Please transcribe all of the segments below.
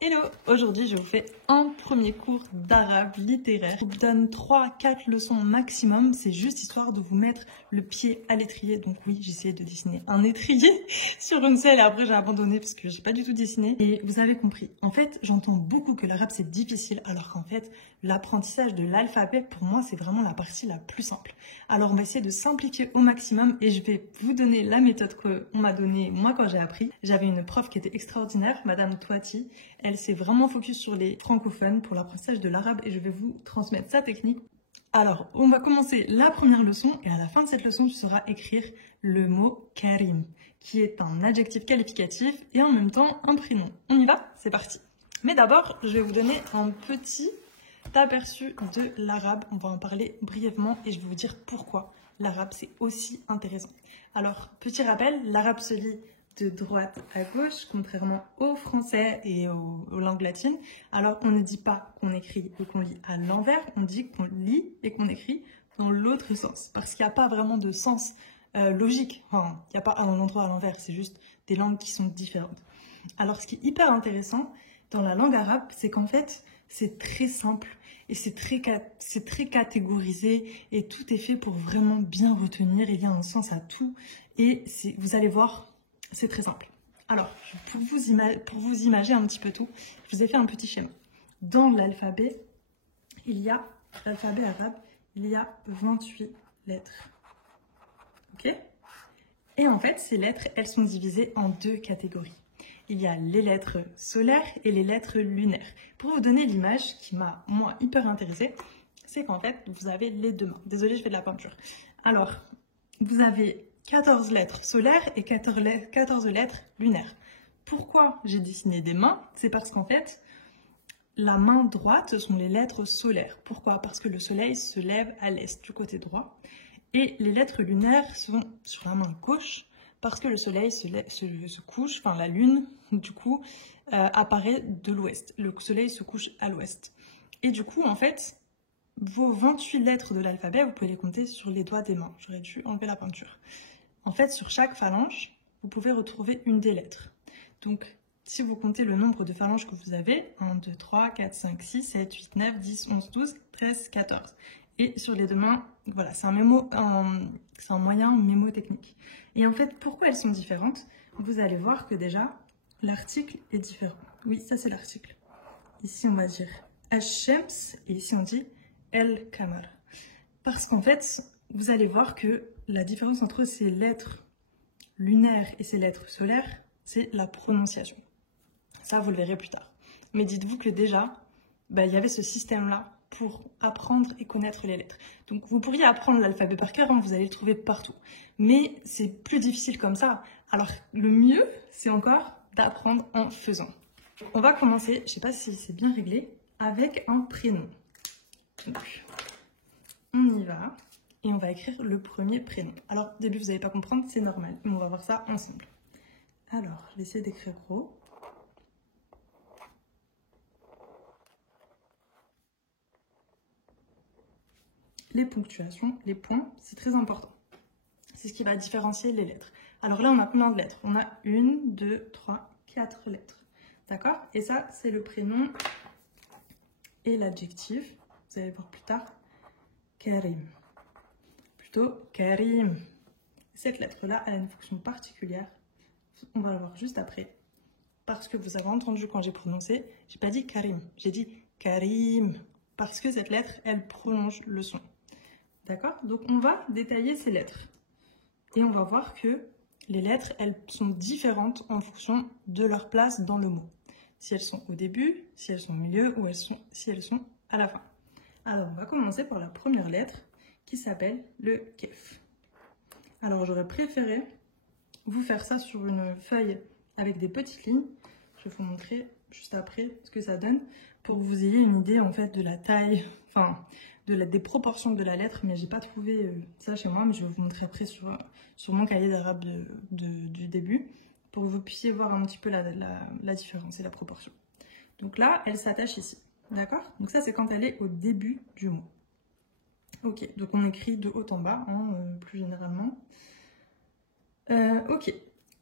Hello! Aujourd'hui, je vous fais un premier cours d'arabe littéraire. Je vous donne 3-4 leçons maximum. C'est juste histoire de vous mettre le pied à l'étrier. Donc oui, j'ai essayé de dessiner un étrier sur une selle et après j'ai abandonné parce que j'ai pas du tout dessiné. Et vous avez compris. En fait, j'entends beaucoup que l'arabe c'est difficile alors qu'en fait, l'apprentissage de l'alphabet, pour moi, c'est vraiment la partie la plus simple. Alors on va essayer de s'impliquer au maximum et je vais vous donner la méthode qu'on m'a donnée moi quand j'ai appris. J'avais une prof qui était extraordinaire, Madame Touati. Elle s'est vraiment focus sur les francophones pour l'apprentissage de l'arabe et je vais vous transmettre sa technique. Alors, on va commencer la première leçon et à la fin de cette leçon, tu sauras écrire le mot Karim, qui est un adjectif qualificatif et en même temps un prénom. On y va? C'est parti. Mais d'abord, je vais vous donner un petit aperçu de l'arabe. On va en parler brièvement et je vais vous dire pourquoi l'arabe c'est aussi intéressant. Alors, petit rappel, l'arabe se lit de droite à gauche, contrairement au français et aux langues latines. Alors, on ne dit pas qu'on écrit ou qu'on lit à l'envers, on dit qu'on lit et qu'on écrit dans l'autre sens. Parce qu'il n'y a pas vraiment de sens logique. Enfin, il n'y a pas un endroit à l'envers, c'est juste des langues qui sont différentes. Alors, ce qui est hyper intéressant dans la langue arabe, c'est qu'en fait, c'est très simple et c'est très catégorisé et tout est fait pour vraiment bien retenir. Il y a un sens à tout et vous allez voir, c'est très simple. Alors, pour vous imaginer un petit peu tout, je vous ai fait un petit schéma. Dans l'alphabet, l'alphabet arabe, il y a 28 lettres. Ok? Et en fait, ces lettres, elles sont divisées en deux catégories. Il y a les lettres solaires et les lettres lunaires. Pour vous donner l'image qui m'a, moi, hyper intéressée, c'est qu'en fait, vous avez les deux mains. Désolée, je fais de la peinture. Alors, vous avez 14 lettres solaires et 14 lettres lunaires. Pourquoi j'ai dessiné des mains? C'est parce qu'en fait, la main droite, ce sont les lettres solaires. Pourquoi? Parce que le soleil se lève à l'est, du côté droit. Et les lettres lunaires sont sur la main gauche, parce que le soleil se couche, enfin la lune, du coup, apparaît de l'ouest. Le soleil se couche à l'ouest. Et du coup, en fait, vos 28 lettres de l'alphabet, vous pouvez les compter sur les doigts des mains. J'aurais dû enlever la peinture. En fait, sur chaque phalange, vous pouvez retrouver une des lettres. Donc, si vous comptez le nombre de phalanges que vous avez, 1, 2, 3, 4, 5, 6, 7, 8, 9, 10, 11, 12, 13, 14. Et sur les deux mains, voilà, c'est un moyen mémotechnique. Et en fait, pourquoi elles sont différentes? Vous allez voir que déjà, l'article est différent. Oui, ça c'est l'article. Ici, on va dire Ash-Shams et ici on dit El-Kamar. Parce qu'en fait, vous allez voir que la différence entre ces lettres lunaires et ces lettres solaires, c'est la prononciation. Ça, vous le verrez plus tard. Mais dites-vous que déjà, il y avait ce système-là pour apprendre et connaître les lettres. Donc, vous pourriez apprendre l'alphabet par cœur, hein, vous allez le trouver partout. Mais c'est plus difficile comme ça. Alors, le mieux, c'est encore d'apprendre en faisant. On va commencer, je ne sais pas si c'est bien réglé, avec un prénom. Donc, on y va. Et on va écrire le premier prénom. Alors, au début, vous n'allez pas comprendre, c'est normal. Mais on va voir ça ensemble. Alors, je vais essayer d'écrire gros. Les ponctuations, les points, c'est très important. C'est ce qui va différencier les lettres. Alors là, on a combien de lettres? On a 1, 2, 3, 4 lettres. D'accord? Et ça, c'est le prénom et l'adjectif. Vous allez voir plus tard. Karim. Plutôt Karim. Cette lettre-là, elle a une fonction particulière. On va la voir juste après. Parce que vous avez entendu quand j'ai prononcé, j'ai pas dit Karim, j'ai dit Karim. Parce que cette lettre, elle prolonge le son. D'accord? Donc on va détailler ces lettres. Et on va voir que les lettres, elles sont différentes en fonction de leur place dans le mot. Si elles sont au début, si elles sont au milieu ou si elles sont à la fin. Alors on va commencer par la première lettre qui s'appelle le kef. Alors j'aurais préféré vous faire ça sur une feuille avec des petites lignes. Je vais vous montrer juste après ce que ça donne pour que vous ayez une idée en fait de la taille, enfin des proportions de la lettre, mais j'ai pas trouvé ça chez moi, mais je vais vous montrer après sur mon cahier d'arabe du début pour que vous puissiez voir un petit peu la différence et la proportion. Donc là, elle s'attache ici, d'accord? Donc ça, c'est quand elle est au début du mot. Ok, donc on écrit de haut en bas, hein, plus généralement. Ok,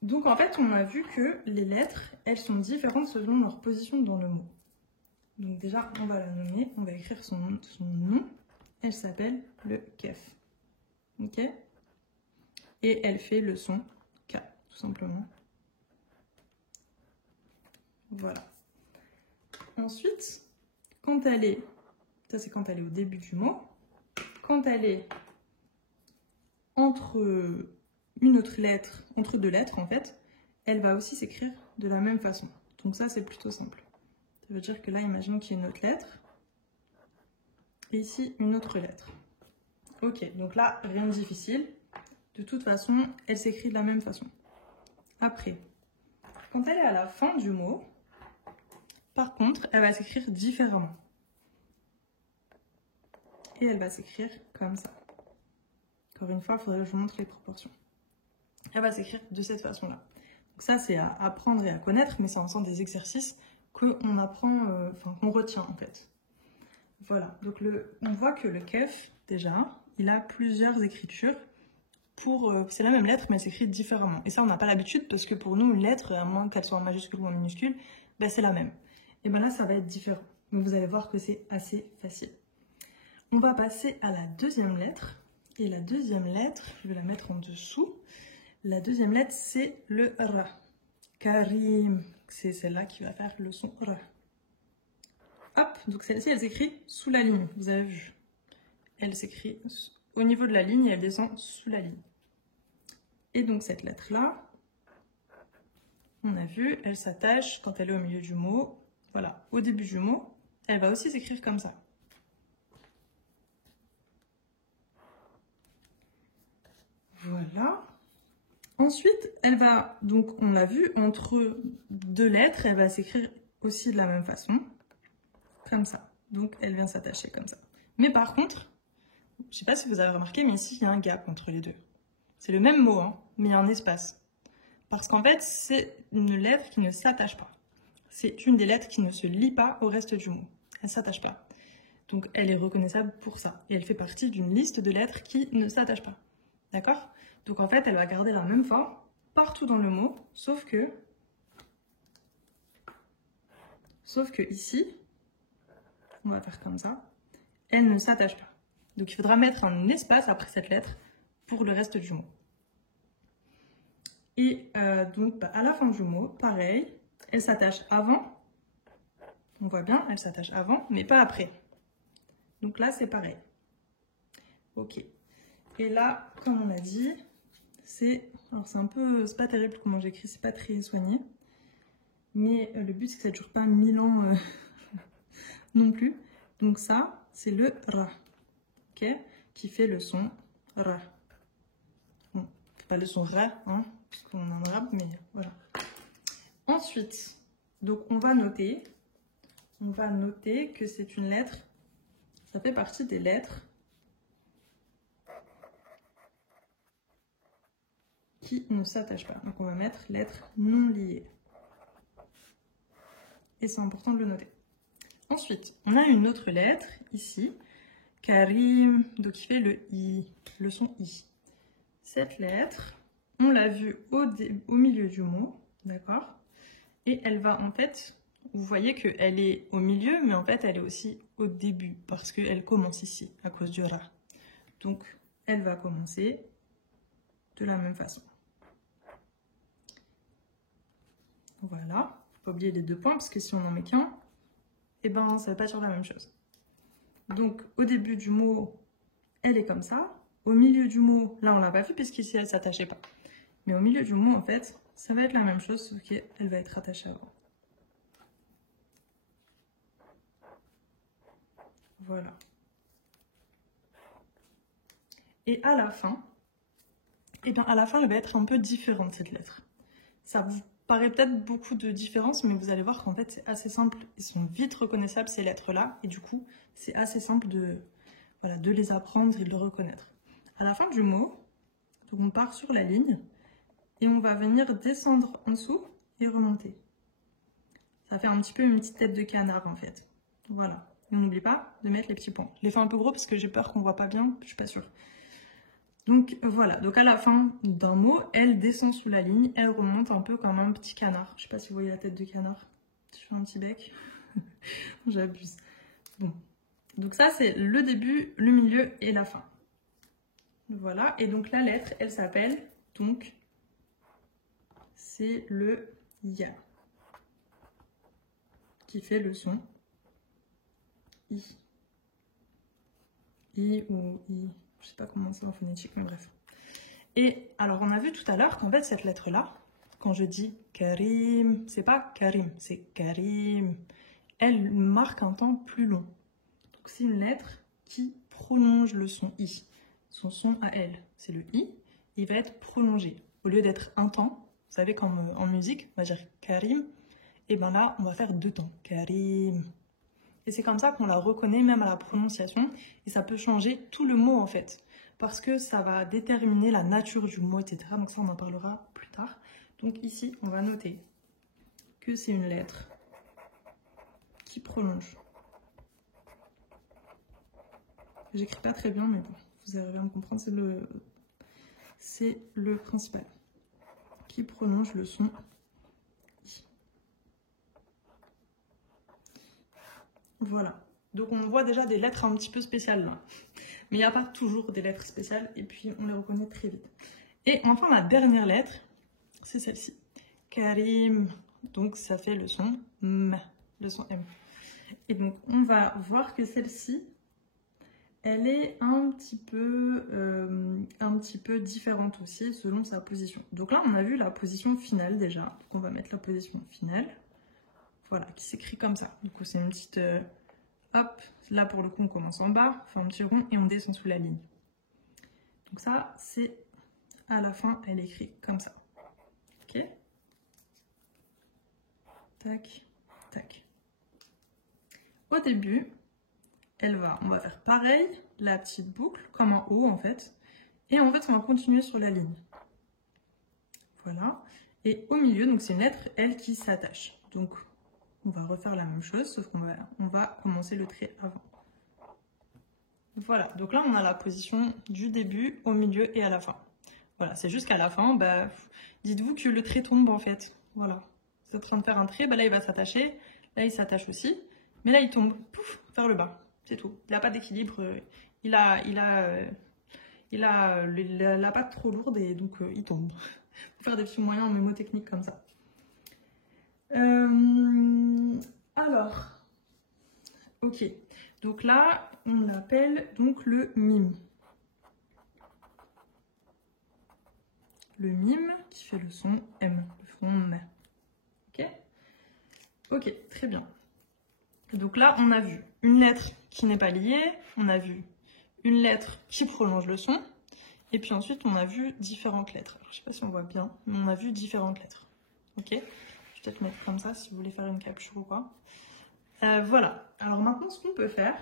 Donc en fait, on a vu que les lettres, elles sont différentes selon leur position dans le mot. Donc déjà, on va la nommer, on va écrire son nom. Elle s'appelle le kef. Ok? Et elle fait le son K, tout simplement. Voilà. Ensuite, quand elle est, ça c'est quand elle est au début du mot, quand elle est entre une autre lettre, entre deux lettres en fait, elle va aussi s'écrire de la même façon. Donc ça c'est plutôt simple. Ça veut dire que là, imaginons qu'il y ait une autre lettre, et ici une autre lettre. Ok, donc là, rien de difficile. De toute façon, elle s'écrit de la même façon. Après, quand elle est à la fin du mot, par contre, elle va s'écrire différemment. Et elle va s'écrire comme ça. Encore une fois, il faudrait que je vous montre les proportions. Elle va s'écrire de cette façon-là. Donc ça, c'est à apprendre et à connaître, mais c'est ensemble des exercices qu'on apprend, qu'on retient en fait. Voilà, donc on voit que le kef, déjà, il a plusieurs écritures. C'est la même lettre, mais elle s'écrit différemment. Et ça, on n'a pas l'habitude, parce que pour nous, une lettre, à moins qu'elle soit en majuscule ou en minuscule, ben, c'est la même. Et bien là, ça va être différent. Donc vous allez voir que c'est assez facile. On va passer à la deuxième lettre. Et la deuxième lettre, je vais la mettre en dessous. La deuxième lettre, c'est le Ra. Karim, c'est celle-là qui va faire le son Ra. Hop, donc celle-ci, elle s'écrit sous la ligne, vous avez vu. Elle s'écrit au niveau de la ligne et elle descend sous la ligne. Et donc cette lettre-là, on a vu, elle s'attache quand elle est au milieu du mot. Voilà, au début du mot, elle va aussi s'écrire comme ça. Voilà. Ensuite, elle va, donc on l'a vu, entre deux lettres, elle va s'écrire aussi de la même façon, comme ça. Donc elle vient s'attacher comme ça. Mais par contre, je ne sais pas si vous avez remarqué, mais ici il y a un gap entre les deux. C'est le même mot, hein, mais il y a un espace. Parce qu'en fait, c'est une lettre qui ne s'attache pas. C'est une des lettres qui ne se lie pas au reste du mot. Elle ne s'attache pas. Donc elle est reconnaissable pour ça. Et elle fait partie d'une liste de lettres qui ne s'attachent pas. D'accord? Donc en fait, elle va garder la même forme partout dans le mot, sauf que ici, on va faire comme ça, elle ne s'attache pas. Donc il faudra mettre un espace après cette lettre pour le reste du mot. Et donc à la fin du mot, pareil, elle s'attache avant. On voit bien, elle s'attache avant, mais pas après. Donc là, c'est pareil. Ok. Et là, comme on a dit, c'est pas terrible comment j'écris, c'est pas très soigné. Mais le but, c'est que ça ne dure pas 1000 ans non plus. Donc ça, c'est le Ra, ok, qui fait le son Ra. Bon, pas le son Ra, hein, puisqu'on est en arabe, mais voilà. Ensuite, donc on va noter que c'est une lettre, ça fait partie des lettres qui ne s'attachent pas. Donc on va mettre lettre non liée. Et c'est important de le noter. Ensuite, on a une autre lettre ici, Karim, donc qui fait le I, le son I. Cette lettre, on l'a vue au milieu du mot, d'accord? Et elle va en fait, vous voyez qu'elle est au milieu, mais en fait elle est aussi au début, parce qu'elle commence ici, à cause du Ra. Donc, elle va commencer de la même façon. Voilà. Faut pas oublier les deux points, parce que si on n'en met qu'un, eh ben, ça ne va pas dire la même chose. Donc, au début du mot, elle est comme ça. Au milieu du mot, là, on l'a pas vu, puisqu'ici, elle ne s'attachait pas. Mais au milieu du mot, en fait, ça va être la même chose, sauf qu'elle va être attachée avant. Voilà. Et à la fin, elle va être un peu différente, cette lettre. Ça vous paraît peut-être beaucoup de différence, mais vous allez voir qu'en fait, c'est assez simple. Ils sont vite reconnaissables, ces lettres-là. Et du coup, c'est assez simple de les apprendre et de le reconnaître. À la fin du mot, donc on part sur la ligne et on va venir descendre en dessous et remonter. Ça fait un petit peu une petite tête de canard, en fait. Voilà. Et on n'oublie pas de mettre les petits points. Je les fais un peu gros parce que j'ai peur qu'on ne voit pas bien, je suis pas sûre. Donc voilà, donc à la fin d'un mot, elle descend sous la ligne, elle remonte un peu comme un petit canard. Je sais pas si vous voyez la tête de canard. Je fais un petit bec. J'abuse. Bon. Donc ça, c'est le début, le milieu et la fin. Voilà, et donc la lettre, elle s'appelle, donc, c'est le Ya, qui fait le son I. I ou I, je sais pas comment c'est en phonétique, mais bref. Et alors, on a vu tout à l'heure qu'en fait, cette lettre-là, quand je dis Karim, c'est pas Karim, c'est Karim. Elle marque un temps plus long. Donc, c'est une lettre qui prolonge le son I. Son son à elle, c'est le I, il va être prolongé. Au lieu d'être un temps, vous savez, comme en musique, on va dire Karim, et bien là, on va faire 2 temps, Karim. Et c'est comme ça qu'on la reconnaît même à la prononciation, et ça peut changer tout le mot en fait, parce que ça va déterminer la nature du mot, etc. Donc ça, on en parlera plus tard. Donc ici, on va noter que c'est une lettre qui prolonge. J'écris pas très bien, mais bon, vous arrivez à me comprendre, c'est le principal. Qui prolonge le son I. Voilà. Donc on voit déjà des lettres un petit peu spéciales là. Mais il n'y a pas toujours des lettres spéciales et puis on les reconnaît très vite. Et enfin la dernière lettre, c'est celle-ci. Karim. Donc ça fait le son M, le son M. Et donc on va voir que celle-ci, elle est un petit peu différente aussi selon sa position. Donc là, on a vu la position finale déjà. Donc on va mettre la position finale. Voilà, qui s'écrit comme ça. Du coup, c'est une petite... hop, là pour le coup, on commence en bas, on fait un petit rond et on descend sous la ligne. Donc ça, c'est à la fin, elle écrit comme ça. Ok? Tac, tac. Au début... on va faire pareil, la petite boucle, comme en haut en fait. Et en fait, on va continuer sur la ligne. Voilà. Et au milieu, donc c'est une lettre, elle, qui s'attache. Donc, on va refaire la même chose, sauf qu'on va commencer le trait avant. Voilà. Donc là, on a la position du début, au milieu et à la fin. Voilà. C'est juste qu'à la fin, bah, dites-vous que le trait tombe en fait. Voilà. Vous êtes en train de faire un trait, bah là, il va s'attacher. Là, il s'attache aussi. Mais là, il tombe, pouf, vers le bas. C'est tout. Il n'a pas d'équilibre. Il a la patte trop lourde et donc il tombe. Faut faire des petits moyens mnémotechniques comme ça. Alors, ok. Donc là, on l'appelle donc le mime. Le mime qui fait le son M, le son M. Ok. Ok, très bien. Donc là, on a vu une lettre qui n'est pas liée, on a vu une lettre qui prolonge le son, et puis ensuite, on a vu différentes lettres. Alors, je ne sais pas si on voit bien, mais on a vu différentes lettres. Ok? Je vais peut-être mettre comme ça si vous voulez faire une capture ou quoi. Voilà. Alors maintenant, ce qu'on peut faire,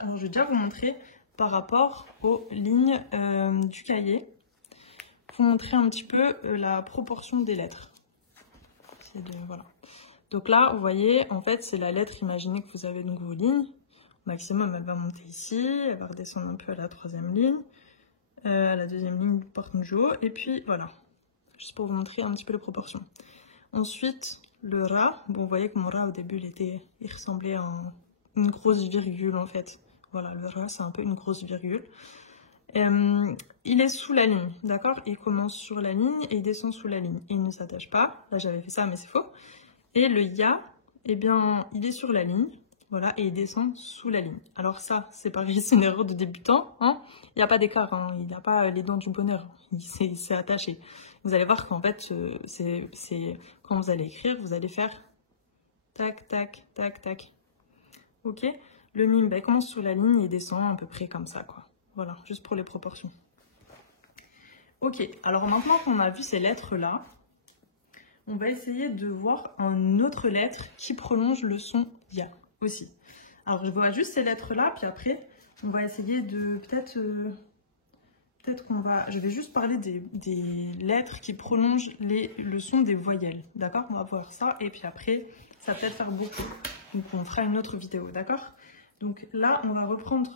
alors je vais déjà vous montrer par rapport aux lignes du cahier, vous montrer un petit peu la proportion des lettres. Voilà. Donc là, vous voyez, en fait, c'est la lettre. Imaginez que vous avez donc vos lignes. Au maximum, elle va monter ici, elle va redescendre un peu à la 3e ligne, à la 2e ligne du porte-jour, et puis voilà. Juste pour vous montrer un petit peu les proportions. Ensuite, le Ra. Bon, vous voyez que mon Ra, au début, il ressemblait à une grosse virgule, en fait. Voilà, le Ra, c'est un peu une grosse virgule. Il est sous la ligne, d'accord? Il commence sur la ligne et il descend sous la ligne. Il ne s'attache pas. Là, j'avais fait ça, mais c'est faux. Et le Ya, eh bien, il est sur la ligne, voilà, et il descend sous la ligne. Alors ça, c'est pareil, c'est une erreur de débutant, hein. Il n'y a pas d'écart, hein. Il n'a pas les dents du bonheur, il s'est attaché. Vous allez voir qu'en fait, quand vous allez écrire, vous allez faire tac, tac, tac, tac. Ok? Le mime, il commence sous la ligne et il descend à peu près comme ça, quoi. Voilà, juste pour les proportions. Ok, alors maintenant qu'on a vu ces lettres-là, on va essayer de voir une autre lettre qui prolonge le son Ya aussi. Alors je vois juste ces lettres-là, puis après, on va essayer de je vais juste parler des lettres qui prolongent le son des voyelles, d'accord? On va voir ça, et puis après, ça va peut-être faire beaucoup. Donc on fera une autre vidéo, d'accord? Donc là, on va reprendre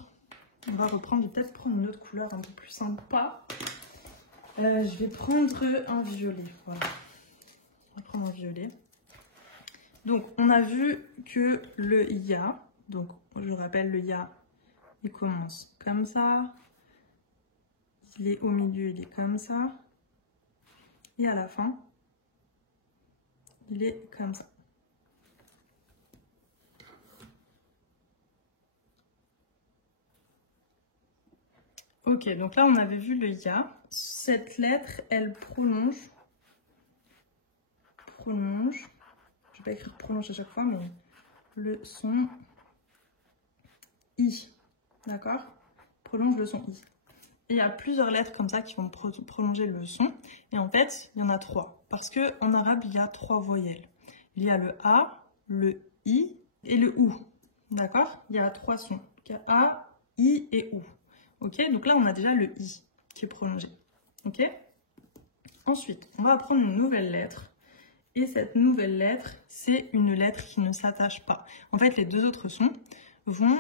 On va reprendre, je vais peut-être prendre une autre couleur un peu plus sympa. Je vais prendre un violet, voilà. On va prendre un violet. Donc, on a vu que le ya, donc je rappelle, le ya, il commence comme ça. Il est au milieu, il est comme ça. Et à la fin, il est comme ça. Ok, donc là, on avait vu le ya. Cette lettre, elle prolonge. Je ne vais pas écrire prolonge à chaque fois, mais le son I. D'accord? Prolonge le son I. Et il y a plusieurs lettres comme ça qui vont prolonger le son. Et en fait, il y en a 3. Parce qu'en arabe, il y a 3 voyelles. Il y a le A, le I et le OU. D'accord? Il y a 3 sons. Il y a A, I et OU. Ok? Donc là, on a déjà le I qui est prolongé. Ok? Ensuite, on va apprendre une nouvelle lettre. Et cette nouvelle lettre, c'est une lettre qui ne s'attache pas. En fait, les deux autres sons vont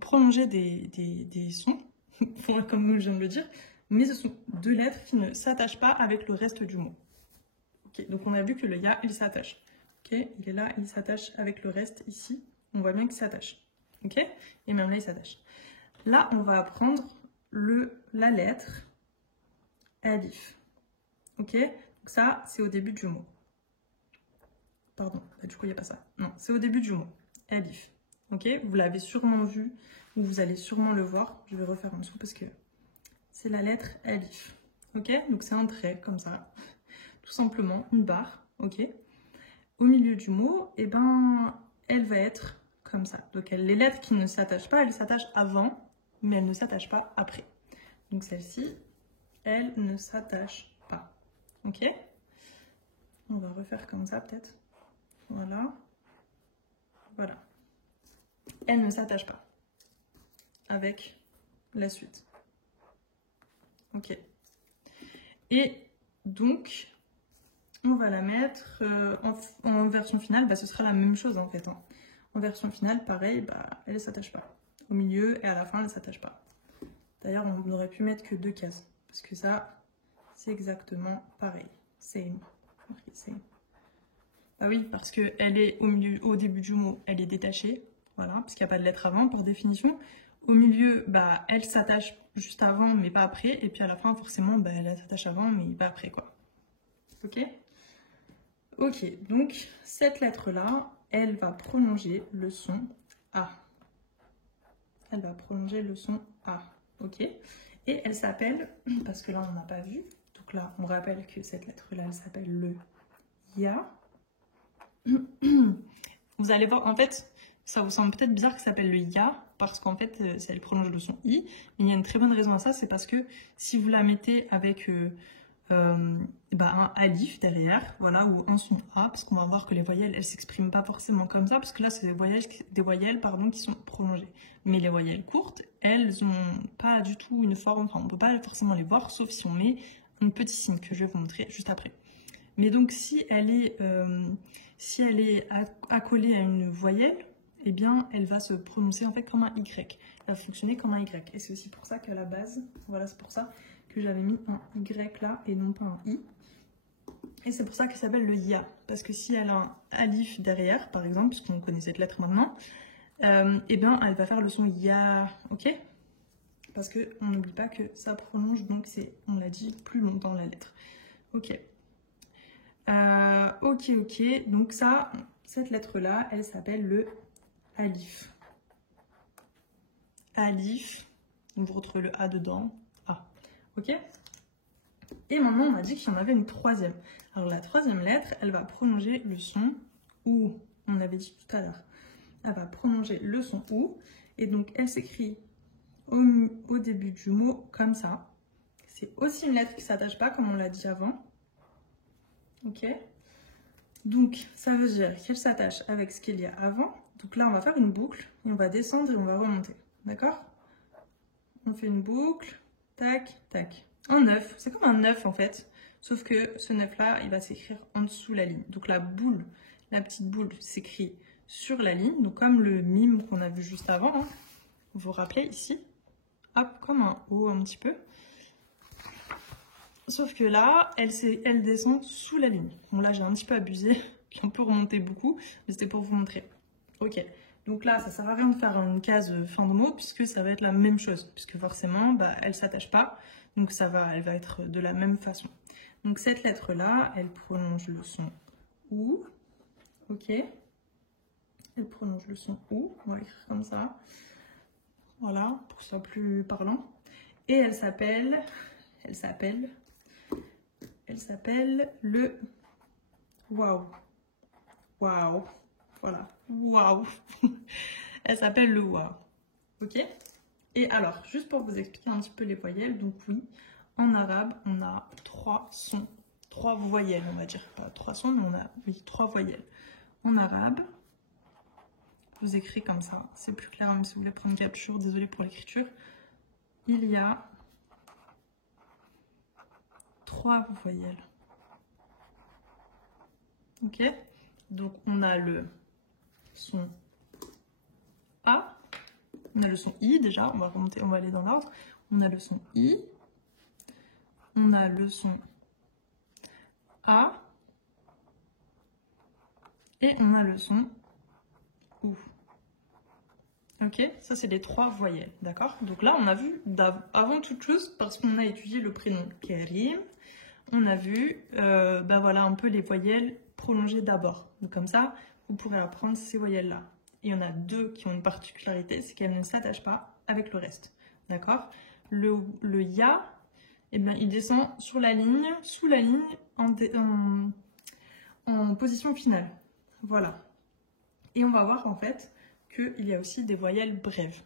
prolonger des sons, comme je viens de le dire, mais ce sont 2 lettres qui ne s'attachent pas avec le reste du mot. Okay, donc on a vu que le ya, il s'attache. Okay, il est là, il s'attache avec le reste ici. On voit bien qu'il s'attache. Okay, et même là, il s'attache. Là, on va apprendre la lettre alif. Ok, donc ça, c'est au début du mot. Pardon, du coup, il n'y a pas ça. Non, c'est au début du mot. Alif. Ok, vous l'avez sûrement vu, ou vous allez sûrement le voir. Je vais refaire en dessous parce que c'est la lettre alif. Ok, donc c'est un trait comme ça. Tout simplement, une barre. Ok. Au milieu du mot, eh ben, elle va être comme ça. Donc les lettres qui ne s'attachent pas, elles s'attachent avant, mais elles ne s'attachent pas après. Donc celle-ci, elle ne s'attache pas. Ok. On va refaire comme ça peut-être. Voilà. Voilà. Elle ne s'attache pas avec la suite. Ok. Et donc, on va la mettre en version finale. Bah, ce sera la même chose en fait. Hein. En version finale, pareil, bah, elle ne s'attache pas. Au milieu et à la fin, elle ne s'attache pas. D'ailleurs, on n'aurait pu mettre que 2 cases. Parce que ça, c'est exactement pareil. Same. Same. Ah oui, parce qu'elle est au début du mot, elle est détachée, voilà, parce qu'il n'y a pas de lettre avant par définition. Au milieu, bah, elle s'attache juste avant, mais pas après. Et puis à la fin, forcément, bah, elle s'attache avant, mais pas après, quoi. Ok? Ok, donc cette lettre-là, elle va prolonger le son A. Elle va prolonger le son A, ok? Et elle s'appelle, parce que là, on n'a pas vu, donc là, on rappelle que cette lettre-là, elle s'appelle le Ya. Vous allez voir, en fait, ça vous semble peut-être bizarre que ça s'appelle le ya, parce qu'en fait, elle prolonge le son i. Mais il y a une très bonne raison à ça, c'est parce que si vous la mettez avec un alif derrière, voilà, ou un son a, parce qu'on va voir que les voyelles, elles s'expriment pas forcément comme ça, parce que là, c'est des voyelles qui sont prolongées. Mais les voyelles courtes, elles n'ont pas du tout une forme, enfin, on ne peut pas forcément les voir, sauf si on met un petit signe que je vais vous montrer juste après. Mais donc, si elle est accolée à une voyelle, eh bien, elle va se prononcer en fait comme un Y. Elle va fonctionner comme un Y. Et c'est aussi pour ça qu'à la base, voilà, c'est pour ça que j'avais mis un Y là et non pas un I. Et c'est pour ça qu'elle s'appelle le Ya. Parce que si elle a un alif derrière, par exemple, puisqu'on connaît cette lettre maintenant, eh bien, elle va faire le son Ya, ok? Parce qu'on n'oublie pas que ça prolonge, donc c'est, on l'a dit, plus longtemps la lettre. Ok. Ok, donc ça, cette lettre-là, elle s'appelle le alif. Alif, on vous retrouve le A dedans, A, ok? Et maintenant, on a dit qu'il y en avait une troisième. Alors la troisième lettre, elle va prolonger le son OU, on avait dit tout à l'heure. Elle va prolonger le son OU, et donc elle s'écrit au début du mot comme ça. C'est aussi une lettre qui ne s'attache pas, comme on l'a dit avant. Ok, donc ça veut dire qu'elle s'attache avec ce qu'il y a avant. Donc là, on va faire une boucle et on va descendre et on va remonter. D'accord? On fait une boucle, tac, tac. Un 9, c'est comme un 9 en fait. Sauf que ce 9-là, il va s'écrire en dessous la ligne. Donc la boule, la petite boule s'écrit sur la ligne. Donc comme le mime qu'on a vu juste avant, hein. Vous vous rappelez ici? hop, comme un O un petit peu. Sauf que là, elle descend sous la ligne. Bon là, j'ai un petit peu abusé, j'ai un peu remonté beaucoup, mais c'était pour vous montrer. Ok, donc là, ça sert à rien de faire une case fin de mot, puisque ça va être la même chose, puisque forcément, bah, elle s'attache pas, donc elle va être de la même façon. Donc cette lettre-là, elle prolonge le son OU, ok. Elle prolonge le son OU, on va écrire comme ça. Voilà, pour que ce soit plus parlant. Et elle s'appelle le waouh. Waouh. Voilà. Waouh. Elle s'appelle le waouh. Ok? Et alors, juste pour vous expliquer un petit peu les voyelles, donc oui, en arabe, on a 3 sons, 3 voyelles, on va dire. Pas 3 sons, mais on a, oui, 3 voyelles. En arabe, je vous écris comme ça, c'est plus clair, même si vous voulez prendre capture, désolé pour l'écriture. Il y a 3 voyelles. Ok? Donc on a le son A, on a le son I déjà, on va remonter, on va aller dans l'ordre. On a le son I, on a le son A, et on a le son OU. Ok, ça c'est les 3 voyelles, d'accord? Donc là on a vu, avant toute chose, parce qu'on a étudié le prénom Karim, on a vu bah voilà, un peu les voyelles prolongées d'abord. Donc comme ça, vous pourrez apprendre ces voyelles-là. Et il y en a 2 qui ont une particularité, c'est qu'elles ne s'attachent pas avec le reste, d'accord? Le Ya, eh bien, il descend sur la ligne, sous la ligne, en position finale. Voilà. Et on va voir en fait qu'il y a aussi des voyelles brèves.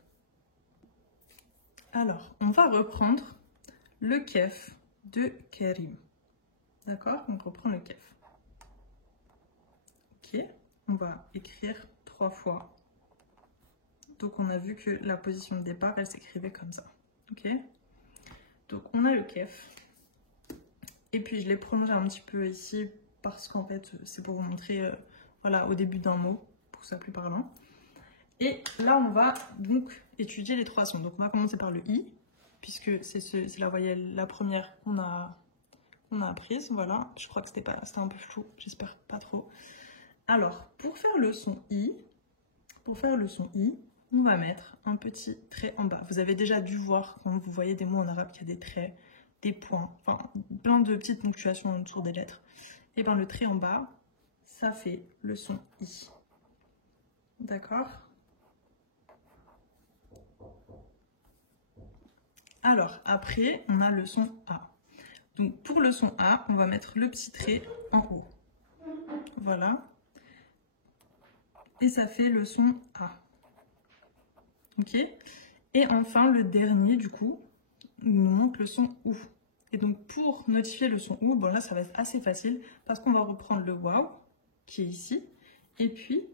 Alors, on va reprendre le kef de Karim. D'accord? On reprend le kef. Ok, on va écrire 3 fois. Donc on a vu que la position de départ, elle s'écrivait comme ça. Ok? Donc on a le kef. Et puis je l'ai prolongé un petit peu ici parce qu'en fait c'est pour vous montrer voilà, au début d'un mot, pour que ce soit plus parlant. Et là on va donc étudier les 3 sons. Donc on va commencer par le I, puisque c'est la voyelle, la première qu'on a apprise. Voilà, je crois que c'était un peu flou, j'espère pas trop. Alors pour faire le son I, on va mettre un petit trait en bas. Vous avez déjà dû voir quand vous voyez des mots en arabe qu'il y a des traits, des points, enfin plein de petites ponctuations autour des lettres. Et bien le trait en bas, ça fait le son I. D'accord? Alors après, on a le son A. Donc pour le son A, on va mettre le petit trait en haut. Voilà. Et ça fait le son A. Ok? Et enfin, le dernier, du coup, nous montre le son OU. Et donc, pour notifier le son OU, bon là, ça va être assez facile parce qu'on va reprendre le waouh, qui est ici, et puis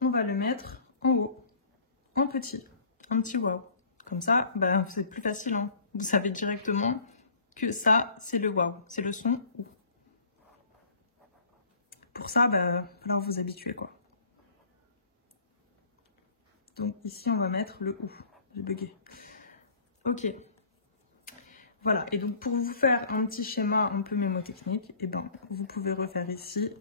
on va le mettre en haut, en petit, un petit waouh. Comme ça, ben, c'est plus facile, hein. Vous savez directement que ça, c'est le waouh, c'est le son OU. Pour ça, ben, va falloir vous habituer, quoi. Donc ici, on va mettre le OU. J'ai bugué. Ok. Voilà, et donc pour vous faire un petit schéma un peu mémotechnique, et ben, vous pouvez refaire ici.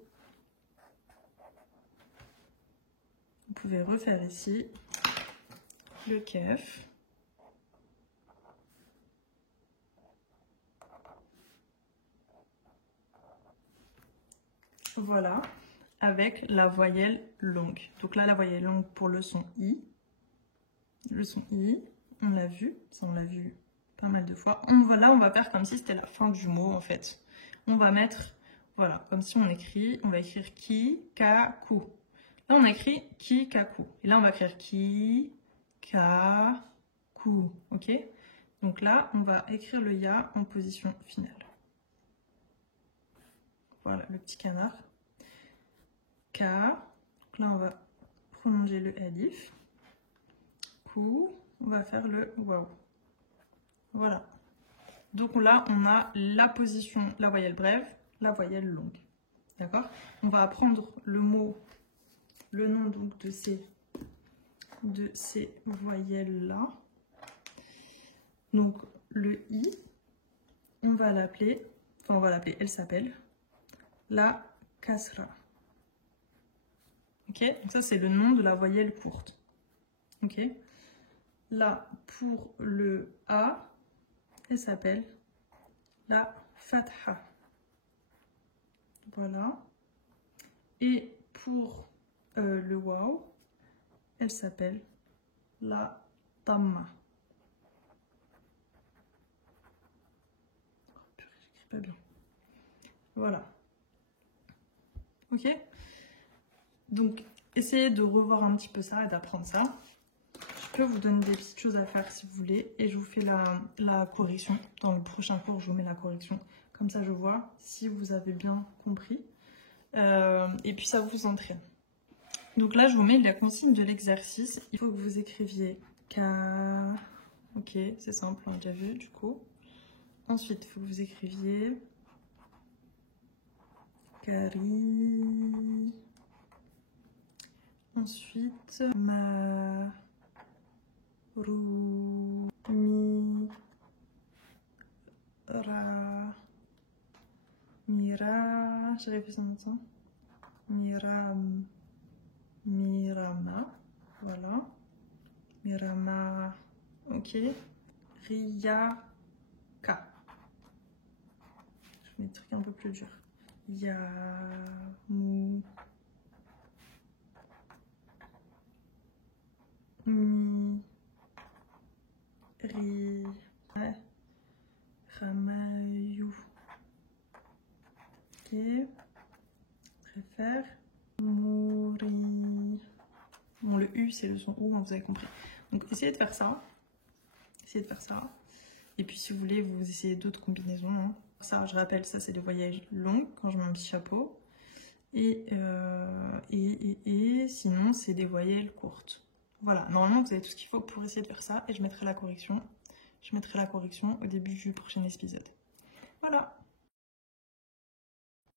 Vous pouvez refaire ici le kef. Voilà, avec la voyelle longue. Donc là, la voyelle longue pour le son I. Le son I, on l'a vu, ça on l'a vu pas mal de fois. Là, on va faire comme si c'était la fin du mot en fait. On va mettre, voilà, comme si on va écrire ki, ka, ku. Là, on a écrit ki, ka, ku. Et là, on va écrire ki, ka, ku. Ok? Donc là, on va écrire le ya en position finale. Voilà, le petit canard. Ka. Donc là, on va prolonger le alif. Ku. On va faire le waouh. Voilà. Donc là, on a la position, la voyelle brève, la voyelle longue. D'accord? On va apprendre le mot, le nom donc de ces voyelles-là. Donc le I, on va l'appeler, elle s'appelle la kasra. Ok, donc ça c'est le nom de la voyelle courte. Ok, là pour le A, elle s'appelle la fatha. Voilà. Et pour le waw, elle s'appelle la damma. Oh, purée, j'écris pas bien. Voilà. Ok. Donc, essayez de revoir un petit peu ça et d'apprendre ça. Je peux vous donner des petites choses à faire si vous voulez. Et je vous fais la correction. Dans le prochain cours, je vous mets la correction. Comme ça, je vois si vous avez bien compris. Et puis, ça vous entraîne. Donc là, je vous mets la consigne de l'exercice. Il faut que vous écriviez K. Ok, c'est simple, on a déjà vu du coup. Ensuite, il faut que vous écriviez Kari. Ensuite, Ma. Rou. Mi. Ra. Mira. J'ai réfléchi en même temps. Miram. Mirama. Voilà. Mirama. Ok. Riyaka. Je mets des trucs un peu plus durs. Yamu. Mi. Ri. Ramayu. Ok. Préfère. Mouri. Bon, le U, c'est le son OU, hein, vous avez compris. Donc, essayez de faire ça. Essayez de faire ça. Et puis, si vous voulez, vous essayez d'autres combinaisons. Hein. Ça, je rappelle, ça, c'est des voyages longs, quand je mets un petit chapeau. Et sinon, c'est des voyelles courtes. Voilà, normalement, vous avez tout ce qu'il faut pour essayer de faire ça. Et je mettrai la correction. Je mettrai la correction au début du prochain épisode. Voilà.